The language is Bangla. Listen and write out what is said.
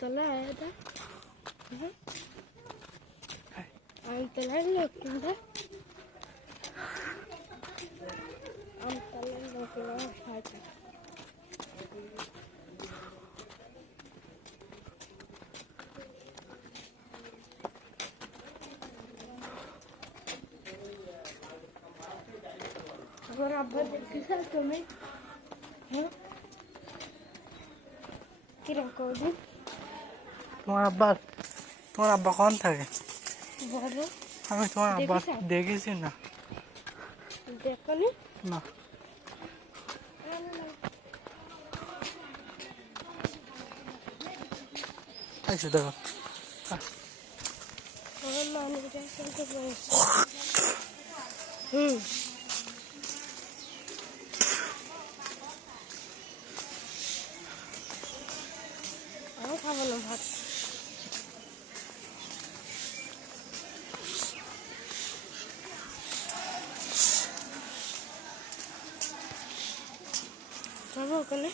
আমতলা এটা আমতলার লোকরা আমতলার লোকরা সাথে আমার আব্বা দেখেছ তুমি হ্যাঁ কিরকম দিন তোমার আব্বা কোন থাকে বড় আমি তোমার আব্বা দেখেছি না দেখনি না আইসো দেখো আমার মানুষটা চলতে পারছে আমি খাবো না ভাত খাবো ওখানে